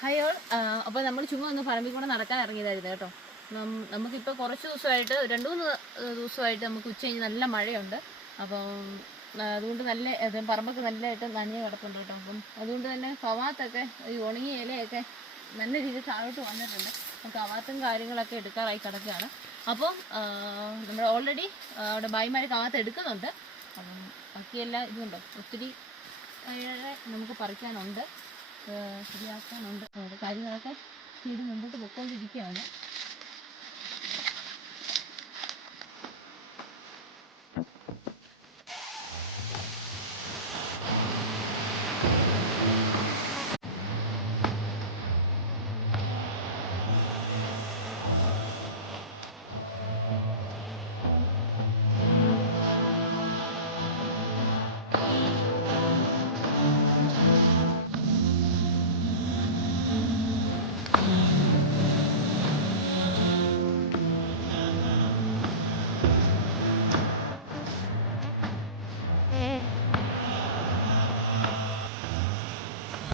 Hi അപ്പോൾ നമ്മൾ ചുമ്മാ ഒന്ന് പറമ്പിൽ കൂടെ നടക്കാൻ ഇറങ്ങിയതായിരുന്നു കേട്ടോ. നമുക്കിപ്പോൾ കുറച്ച് ദിവസമായിട്ട് രണ്ട് മൂന്ന് ദിവസമായിട്ട് നമുക്ക് ഉച്ച കഴിഞ്ഞ് നല്ല മഴയുണ്ട്. അപ്പം അതുകൊണ്ട് നല്ല പറമ്പൊക്കെ നല്ലതായിട്ട് നനഞ്ഞ് കിടപ്പുണ്ട് കേട്ടോ. അപ്പം അതുകൊണ്ട് തന്നെ കവാത്തൊക്കെ ഈ ഉണങ്ങിയ ഇലയൊക്കെ നല്ല രീതിയിൽ താഴോട്ട് വന്നിട്ടുണ്ട്. അപ്പം കവാത്തും കാര്യങ്ങളൊക്കെ എടുക്കാറായി കിടക്കുകയാണ്. അപ്പോൾ നമ്മൾ ഓൾറെഡി അവിടെ ഭായിമാർ കവാത്ത് എടുക്കുന്നുണ്ട്. അപ്പം ബാക്കിയെല്ലാം ഇതുണ്ടോ? ഒത്തിരി നമുക്ക് പറിക്കാനുണ്ട്. ശരിയാക്കാനുണ്ട്. കാര്യങ്ങളൊക്കെ ചെയ്ത് മുമ്പോട്ട് പൊയ്ക്കൊണ്ടിരിക്കുകയാണ്